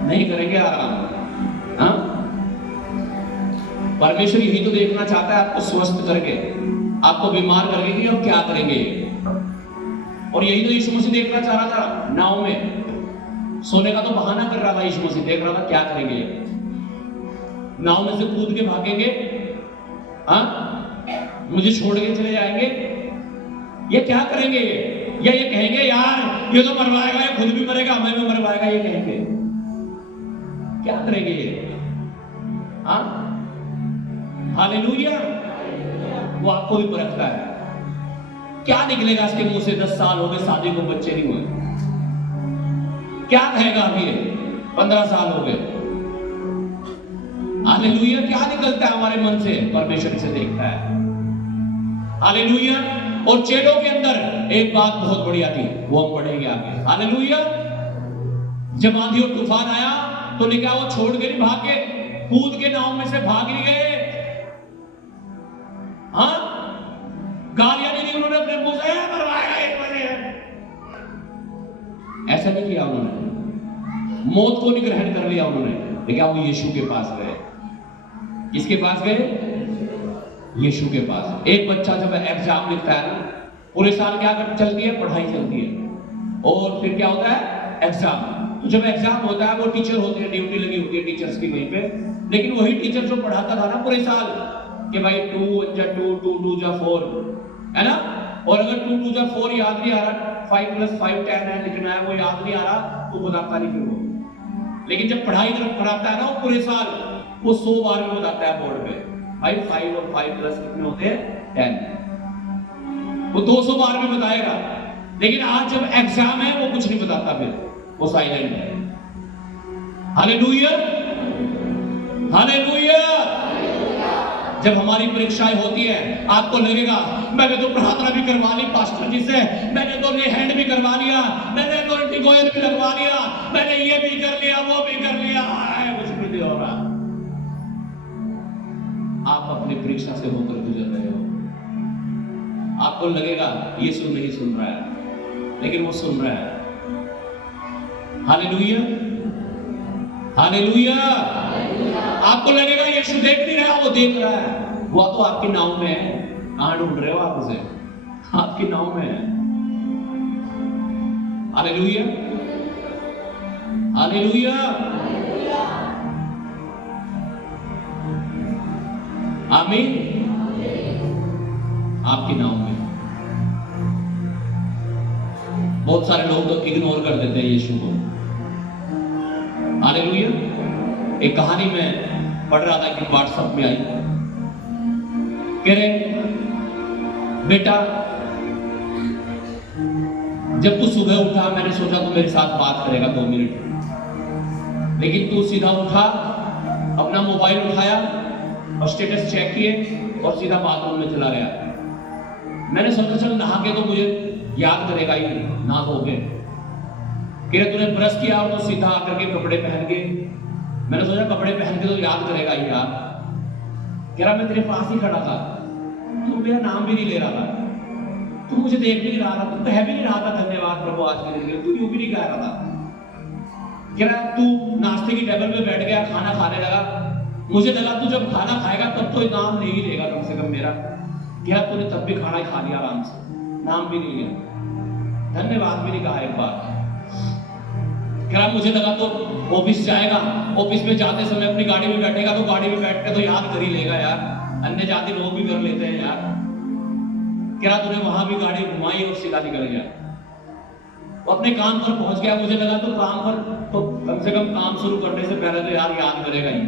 नहीं करेंगे, आराम। हाँ, परमेश्वर यही तो देखना चाहता है, आपको स्वस्थ करके, आपको बीमार करके कि अब क्या करेंगे। और यही तो यीशु मसीह देखना चाह रहा था। नाव में सोने का तो बहाना कर रहा था यीशु मसीह, देख रहा था क्या करेंगे। नाव में से कूद के भागेंगे, हाँ मुझे छोड़ के चले जाएंगे, ये क्या करेंगे, या ये कहेंगे यार ये तो मरवाएगा, ये खुद भी मरेगा, हमें भी मरवाएगा, ये कहेंगे क्या करेंगे ये। हाँ, हालेलुया। वो आपको भी परखता है, क्या निकलेगा इसके मुंह से। 10 साल हो गए शादी को, बच्चे नहीं हुए, क्या कहेगा अभी ये। 15 साल हो गए, हालेलुया। क्या निकलता है हमारे मन से, परमेश्वर इसे देखता है। हालेलुया। और चेलों के अंदर एक बात बहुत बढ़िया थी, वो हम पढ़ेंगे आगे। हालेलुया। जब आंधी और तूफान आया तो लिखा, वो छोड़ के नहीं भागे, कूद के नाव में से भाग नहीं गए। हाँ, गालियां नहीं दी उन्होंने अपने मुंह से, मरवाएगा 1 बजे, ऐसा नहीं किया उन्होंने। मौत को नहीं ग्रहण कर लिया उन्होंने। देखा, वो यीशु के पास गए। किसके पास गए? यीशु के पास। एक बच्चा जब एग्जाम लिखता है ना, पूरे साल क्या चलती है? पढ़ाई चलती है। और फिर क्या होता है? एग्जाम। तो जब एग्जाम होता है, वो टीचर होते हैं, ड्यूटी लगी होती है टीचर्स की वहीं पे। लेकिन वही टीचर जो पढ़ाता था ना पूरे साल, कि भाई 2 1 जा 2 2 2 जा 4, है ना। और अगर 2 2 जा 4 याद नहीं आ रहा, 5 + 5 10 है लिखना है, वो याद नहीं आ रहा, तो बताता नहीं फिर वो। लेकिन जब पढ़ाई कराता है ना, वो पूरे साल वो 100 बार में बताता है बोर्ड पे, भाई 5 और 5 प्लस कितने होते हैं? 10। वो 200 बार में बताएगा। लेकिन आज जब एग्जाम है, वो कुछ नहीं बताता, फिर वो साइलेंट है। Hallelujah, hallelujah. जब हमारी परीक्षाएं होती है, आपको लगेगा मैंने तो प्रार्थना भी करवा ली पास्टर जी से, मैंने तो ले हैंड भी करवा लिया, मैंने तो एंटीकोयल भी लगवा लिया, मैंने ये भी कर लिया, वो भी कर लिया, कुछ भी नहीं हो रहा। आप अपनी परीक्षा से होकर गुजर रहे हो। आपको लगेगा यीशु नहीं सुन रहा है, लेकिन वो सुन रहा है। Hallelujah, hallelujah. आपको लगेगा यीशु देख नहीं रहा, वो देख रहा है। वो तो आपकी नाव में है। कहां ढूंढ रहे हो आप उसे? आपकी नाव में है। हालेलुया, हालेलुया, आमीन। आपकी नाव में बहुत सारे लोग तो इग्नोर कर देते हैं यीशु को। हालेलुया। एक कहानी में पढ़ रहा था कि व्हाट्सएप में आई, कह रहे बेटा जब तू सुबह उठा मैंने सोचा तू मेरे साथ बात करेगा 2 मिनट, लेकिन तू सीधा उठा, अपना मोबाइल उठाया और स्टेटस चेक किए और सीधा बाथरूम में चला गया। मैंने सोचा चल नहा के तो मुझे याद करेगा ही, ना धो के। कह रहे तूने ब्रश किया और तो सीधा आकर के कपड़े पहन के, मैंने सोचा कपड़े पहन के तो याद करेगा ही यार। कह रहा मैं तेरे पास ही खड़ा था, तू मेरा नाम भी नहीं ले रहा था, तू मुझे देख भी नहीं रहा था, तू कह भी नहीं रहा था धन्यवाद प्रभु आज के दिन के लिए, तू यूं भी नहीं कह रहा था। कह रहा तू नाश्ते की टेबल पे बैठ गया, खाना खाने लगा, मुझे लगा तू जब खाना खाएगा तब तो नाम नहीं ही लेगा कम से कम मेरा। कह रहा तूने तब भी खाना खा लिया आराम से, नाम भी नहीं लिया, धन्यवाद भी नहीं कहा एक बार। कह रहा मुझे लगा तो ऑफिस जाएगा, ऑफिस में जाते समय अपनी गाड़ी में बैठेगा तो गाड़ी में बैठ के तो याद कर ही लेगा यार, अन्य जाति लोग भी कर लेते हैं यार। कह रहा तूने वहां भी गाड़ी घुमाई और सीधा निकल गया, अपने काम पर पहुंच गया, मुझे लगा तो काम पर तो कम से कम काम शुरू करने से पहले तो यार याद करेगा ही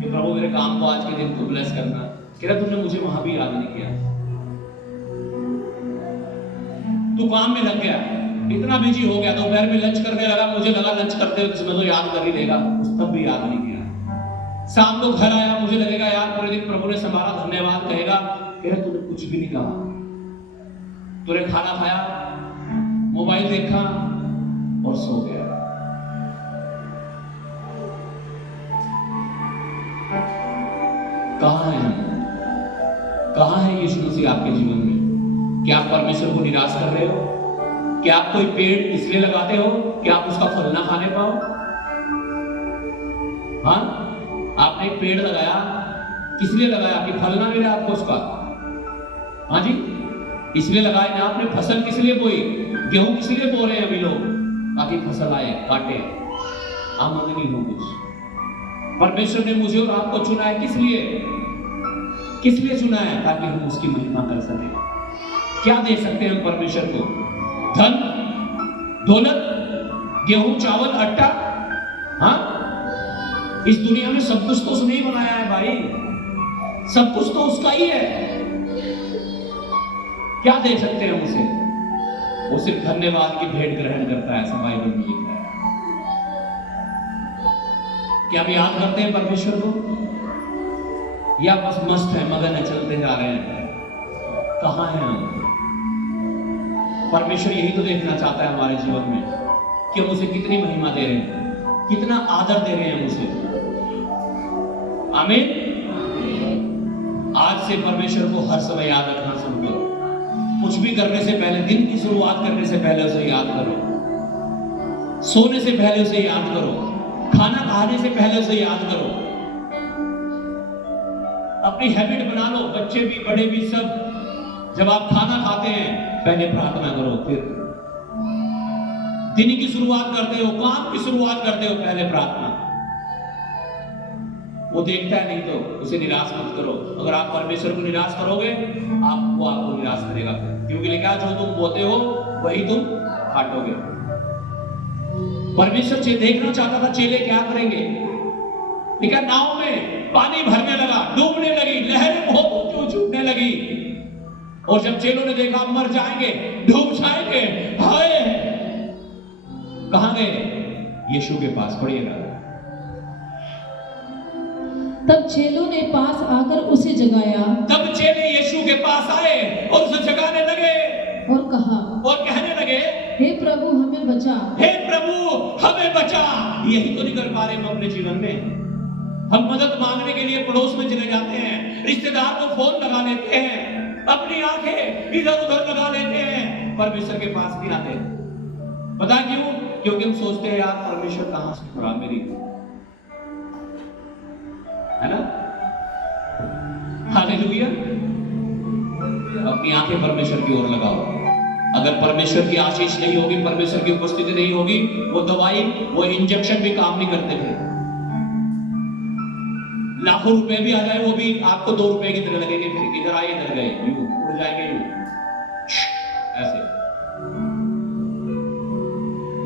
कि प्रभु मेरे काम को आज के दिन को ब्लेस करना। कह रहा तुमने मुझे वहां भी याद नहीं किया, तू काम में लग गया, इतना बिजी हो गया, दोपहर में लंच करने लगा, मुझे लगा लंच करते हुए इसमें तो याद कर ही लेगा, तब भी याद नहीं किया। शाम को घर आया, मुझे लगेगा यार पूरे दिन प्रभु ने संभाला, धन्यवाद कहेगा। कह रहा तूने कुछ भी नहीं कहा, तूने खाना खाया, मोबाइल देखा और सो गया। कहां है हम? कहां है यीशु मसीह आपके जीवन में? क्या आप परमेश्वर को निराश कर रहे हो? क्या आप कोई पेड़ इसलिए लगाते हो कि आप उसका फल ना खाने पाओ? हाँ, आपने एक पेड़ लगाया, किस लिए लगाया? कि फल ना मिले आपको उसका? हाँ जी, इसलिए लगाया ना आपने। फसल किस लिए बोई? गेहूं किस लिए बो रहे हैं अभी लोग? ताकि फसल आए, काटे, आमदनी हो कुछ। परमेश्वर ने मुझे और आपको चुना है, किस लिए? किस लिए चुना है? ताकि हम उसकी महिमा कर सकें। क्या दे सकते हैं हम परमेश्वर को? धन, दौलत, गेहूं, चावल, आटा? हाँ, इस दुनिया में सब कुछ तो उसने ही बनाया है भाई, सब कुछ तो उसका ही है। क्या दे सकते हैं हम उसे? वो सिर्फ धन्यवाद की भेंट ग्रहण करता है, ऐसा बाइबल में लिखा है। क्या हम याद करते हैं परमेश्वर को, या बस मस्त है, मगन है, चलते जा रहे हैं? कहां हैं हम? परमेश्वर यही तो देखना चाहता है हमारे जीवन में कि हम उसे कितनी महिमा दे रहे हैं, कितना आदर दे रहे हैं उसे। आमीन। आज से परमेश्वर को हर समय याद रखना शुरू करो। कुछ भी करने से पहले, दिन की शुरुआत करने से पहले उसे याद करो, सोने से पहले उसे याद करो, खाना खाने से पहले उसे याद करो। अपनी हैबिट बना लो, बच्चे भी बड़े भी सब, जब आप खाना खाते हैं पहले प्रार्थना करो, फिर दिन की शुरुआत करते हो, काम की शुरुआत करते हो, पहले प्रार्थना। वो देखता है, नहीं तो उसे निराश मत करो। अगर आप परमेश्वर को निराश करोगे, वो आपको निराश करेगा, क्योंकि लिखा जो तुम बोते हो वही तुम काटोगे। परमेश्वर देखना चाहता था चेले क्या करेंगे। लिखा नाव में पानी भरने लगा, डूबने लगी, लहरें बहुत ऊंची उठने लगी, और जब चेलों ने देखा मर जाएंगे, डूब जाएंगे, हाय, कहां गए? यीशु के पास। पढ़िएगा। तब चेलों ने पास आकर उसे जगाया। तब चेले यीशु के पास आए और उसे जगाने लगे और कहा, और कहने लगे, हे प्रभु हमें बचा, हे प्रभु हमें बचा। यही तो नहीं कर पा रहे हम अपने जीवन में। हम मदद मांगने के लिए पड़ोस में चले जाते हैं, रिश्तेदार को फोन लगा लेते हैं, अपनी आंखें इधर उधर लगा लेते हैं, परमेश्वर के पास नहीं आते। पता क्यों? क्योंकि हम सोचते हैं यार परमेश्वर कहां से सुना मेरी, है ना? हालेलुया। अपनी आंखें परमेश्वर की ओर लगाओ। अगर परमेश्वर की आशीष नहीं होगी, परमेश्वर की उपस्थिति नहीं होगी, वो दवाई, वो इंजेक्शन भी काम नहीं करते थे। लाखों रुपए भी आ जाए, वो भी आपको 2 रुपए की तरह लगेंगे, फिर इधर आए इधर गए, यूं उड़ जाएंगे, यूं ऐसे।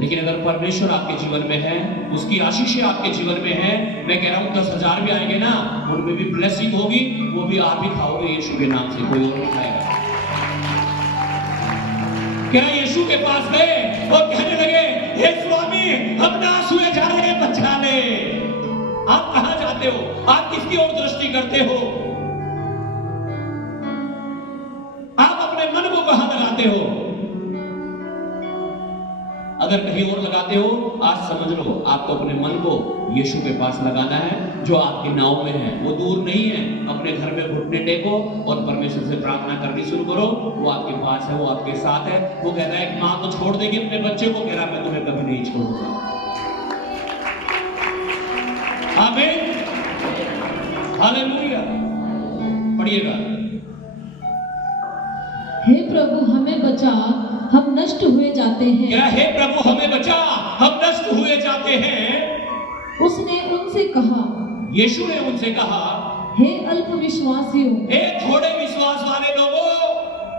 लेकिन अगर परमेश्वर आपके जीवन में है, उसकी आशीषें आपके जीवन में है, मैं कह रहा हूं 10,000 भी आएंगे ना, उनमें भी ब्लेसिंग होगी, वो भी आप ही खाओगे यीशु के नाम से, कोई और नहीं खाएगा। क्या यीशु के पास गए और कहने लगे, हे स्वामी हम नाश हुए जा रहे हैं, बचा ले। आप कहां जाते हो? आप किसकी ओर दृष्टि करते हो? आप अपने मन को कहां लगाते हो? अगर कहीं और लगाते हो, आज समझ लो आपको अपने मन को यीशु के पास लगाना है, जो आपकी नाव में है, वो दूर नहीं है। अपने घर में घुटने टेको और परमेश्वर से प्रार्थना करनी शुरू करो। वो आपके पास है, वो आपके साथ है। वो कहता है, एक मां को छोड़ देगी अपने बच्चे को, कह रहा मैं तुम्हें कभी नहीं छोड़ूंगा। आमीन, हालेलुया। पढ़िएगा। हे प्रभु हमें बचा, हम नष्ट हुए जाते हैं। क्या हे प्रभु हमें बचा, हम नष्ट हुए जाते हैं। उसने उनसे कहा, यीशु ने उनसे कहा, हे अल्पविश्वासियों, हे थोड़े विश्वास वाले लोगों,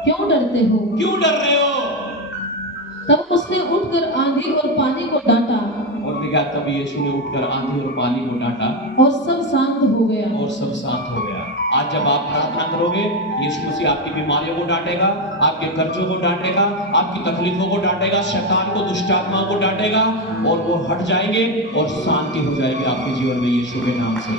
क्यों डरते हो? क्यों डर रहे हो? तब उसने उठकर आंधी और पानी को डांटा, और देखा तब यीशु ने उठकर आंधी और पानी को डांटा और सब शांत हो गया। और सब शांत हो गया। आज जब आप प्रार्थना करोगे, यीशु मसीह आपकी बीमारियों को डांटेगा, आपके कर्जों को डांटेगा, आपकी तकलीफों को डांटेगा, शैतान को, दुष्ट आत्माओं को डांटेगा, और वो हट जाएंगे और शांति हो जाएगी आपके जीवन में यीशु के नाम से।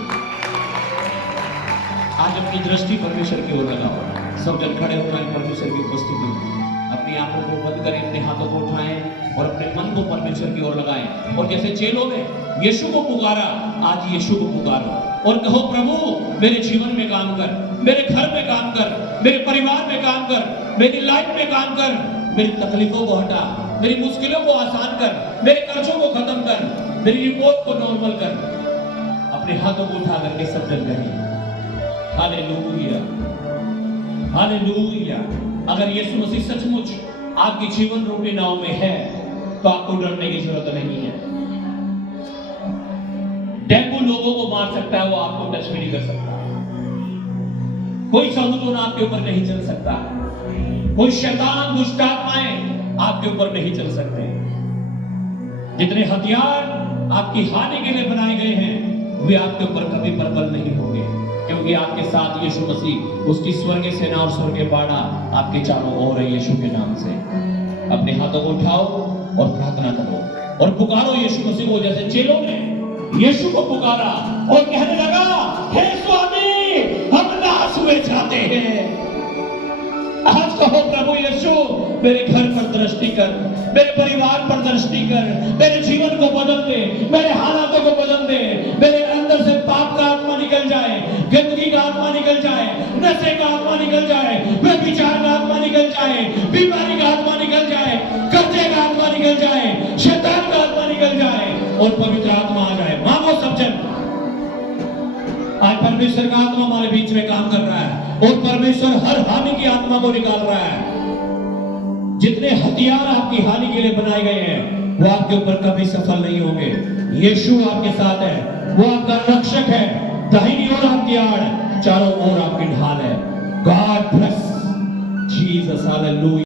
आज अपनी दृष्टि परमेश्वर की ओर लगाओ। सब जन खड़े हो जाएं परमेश्वर की उपस्थिति में। अपनी आंखों को बंद करें, अपने हाथों को उठाएं और अपने मन को परमेश्वर की ओर लगाएं। और जैसे चेलों ने यीशु को पुकारा, आज यीशु को पुकारो और कहो, प्रभु मेरे जीवन में काम कर, मेरे घर में काम कर, मेरे परिवार में काम कर, मेरी लाइफ में काम कर, मेरी तकलीफों को हटा, मेरी मुश्किलों को आसान कर, मेरे कर्जों को खत्म कर, मेरी रिपोर्ट को नॉर्मल कर। अपने हाथों को उठा करके सब जन कहें, हालेलुया, हालेलुया। अगर यीशु मसीह सचमुच आपकी जीवन रूपी नाव में है, तो आपको डरने की जरूरत नहीं है। डेंगू लोगों को मार सकता है, वो आपको टच भी नहीं कर सकता। कोई साधुटोना आपके ऊपर नहीं चल सकता। कोई शैतान, दुष्ट आत्माएं आपके ऊपर नहीं चल सकते। जितने हथियार आपकी हानि के लिए बनाए गए हैं, वे आपके ऊपर कभी प्रबल नहीं होंगे, क्योंकि आपके साथ यीशु मसीह, उसकी स्वर्गीय सेना और स्वर्गीय बाड़ा आपके चारों ओर है यीशु के नाम से। अपने हाथों को उठाओ और प्रार्थना करो और पुकारो यीशु मसीह को, जैसे चेलों ने यीशु को पुकारा और कहने लगा, हे स्वामी हम नाश हुए जाते हैं। आज कहो, प्रभु यीशु मेरे घर पर दृष्टि कर, मेरे परिवार पर दृष्टि कर, मेरे जीवन को बदल दे, मेरे हालातों को बदल दे। मेरे अंदर से पाप का आत्मा निकल जाए, गंदगी का आत्मा निकल जाए, नशे का आत्मा निकल जाए, व्यभिचार का आत्मा निकल जाए, बीमारी का आत्मा निकल जाए, कर्जे का आत्मा निकल जाए, शैतान का आत्मा निकल जाए और पवित्र आत्मा आ जाए। मांगो सब जन। आज परमेश्वर का आत्मा हमारे बीच में काम कर रहा है और परमेश्वर हर हानि की आत्मा को निकाल रहा है। जितने हथियार आपकी हानि के लिए बनाए गए हैं, वो आपके ऊपर कभी सफल नहीं होंगे। यीशु आपके साथ है, वो आपका रक्षक है। दाहिनी ओर आपकी आड़, चारों ओर आपकी ढाल है। God bless Jesus, hallelujah.